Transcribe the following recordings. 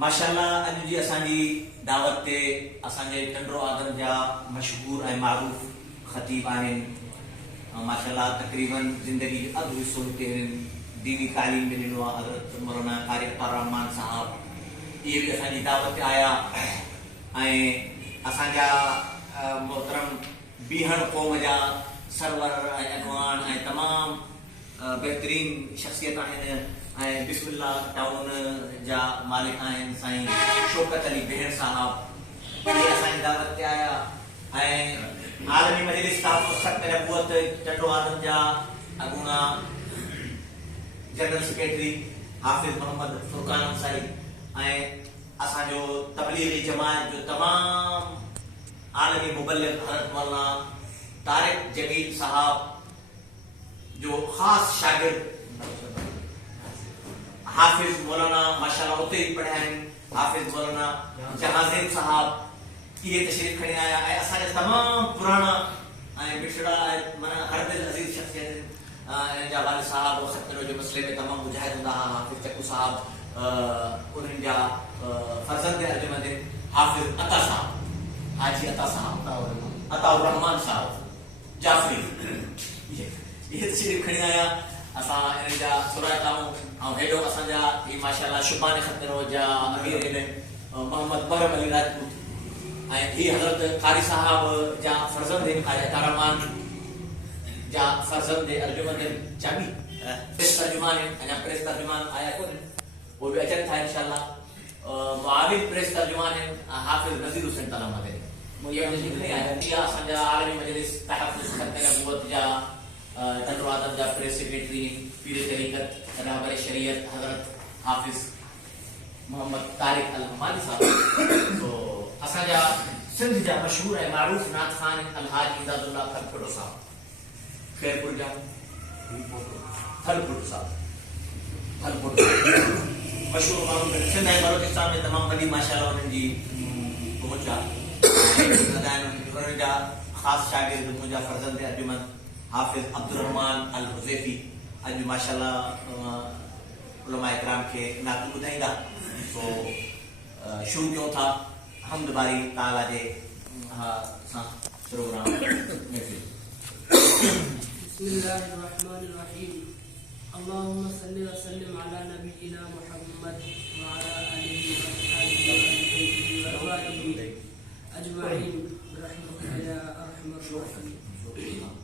माशाल्लाह अॼु जी असांजी दावत ते असांजे टंडरो आदम जा मशहूर ऐं मारूफ ख़तीब आहिनि। माशाल्लाह तक़रीबन ज़िंदगी जो अधु हिस्सो हिते दीनी तालीम में ॾिनो आहे। हज़रत मौलाना कारी अता रहमान साहब इहे बि असांजी दावत ते आया ऐं असांजा मोहतरम बीहण क़ौम जा सरवर ऐं अॻवान ऐं तमामु बहितरीन शख़्सियत आहिनि ऐं बिस्मिल्लाह टाउन जा मालिक आहिनि साईं शौकत अली बेहर साहब इहे असांजी दावत ते आया ऐं आलमी मजलिस सख़्त नबूअत टंडो आदम जा अॻूणा जनरल सेक्रेटरी हाफ़िज़ मोहम्मद फुरकान अंसारी ऐं असांजो तबलीगी जमात जो तमामु आलमी मुबल्लिग़ हज़रत मौलाना तारिक जमील साहब जो ख़ासि शागिर्द हाफिज मौलाना माशाल्लाह उते ही पढ़िया आहिनि हाफिज मौलाना जहाज़ीन साहब इहे तशरीफ़ खणी आया ऐं असांजा तमामु पुराणा ऐं बिछड़ा ऐं माना हर दिल अज़ीज़ शख़्सियत हिन जा वालिद साहब ख़तरो जे मसइले में तमामु मुजाहिद हूंदा हुआ। हाफिज चकू साहब उन्हनि जा फर्ज़ंद अर्जुमंद हाफिज अता साहब हाजी अता साहब अताउर रहमान साहब जाफ़री इहे तशरीफ़ खणी आया। असां हिननि जा सुराता ऐं हेॾो असांजा ही माशाल्लाह शुबान ख़तरो जा अमीर आहिनि मोहम्मद बरम अली राजपूत ऐं ही हज़रत कारी साहब जा फर्ज़ंद आहिनि कारी अता रहमान जा फर्ज़ंद अर्जुमंद चाबी प्रेस तर्जुमान आहिनि। अञा प्रेस तर्जुमान आया कोन्हनि उहे बि अचनि था इंशाअल्लाह। मुआविन प्रेस तर्जुमान आहिनि हाफ़िज़ नज़ीर हुसैन तला मदनी इहा असांजा आलमी मजलिस तहफ़्फ़ुज़ ख़त नबूअत जा टंडो आदम जा प्रेस सेक्रेटरी पीर तरीक़त रहबर शरीयत हज़रत हाफिज़ मोहम्मद तारिक अल हमादी साहब तो असांजा सिंध जा मशहूर ऐं मारूफ नात ख़ान अलहाज इमदादुल्लाह थलपुर साहब खैरपुर जा थलपुर साहब मशहूर मारूफ सिंध ऐं बलोचिस्तान में तमामु वॾी माशाल्लाह उन्हनि जी पहुच आहे। उन्हनि जा ख़ासि शागिर्द मुंहिंजा फर्ज़ंद अर्जुमंद हाफिज अब्दुल रहमान अल हुज़ैफी अॼु माशाल्लाह उलमा इकराम के नातू ॿुधाईंदा। तो शुरू कयूं था हम्द बारी ताला जे सां प्रोग्राम बिस्मिल्लाहिर्रहमानिर्रहीम अल्लाहुम्मा सल्लि व सल्लिम अला नबियिना मुहम्मद व अला आलिहि व अस्हाबिहि व अज़वाजिहि अजमईन रहमतुका या अरहमर राहिमीन।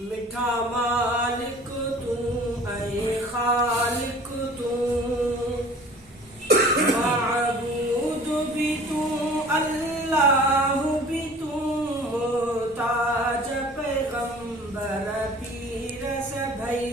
मिठा मालिक तू ऐ खालिक तू माबूद भी तू अल्लाह भी तू मोहताज पैगंबर पीर से भई।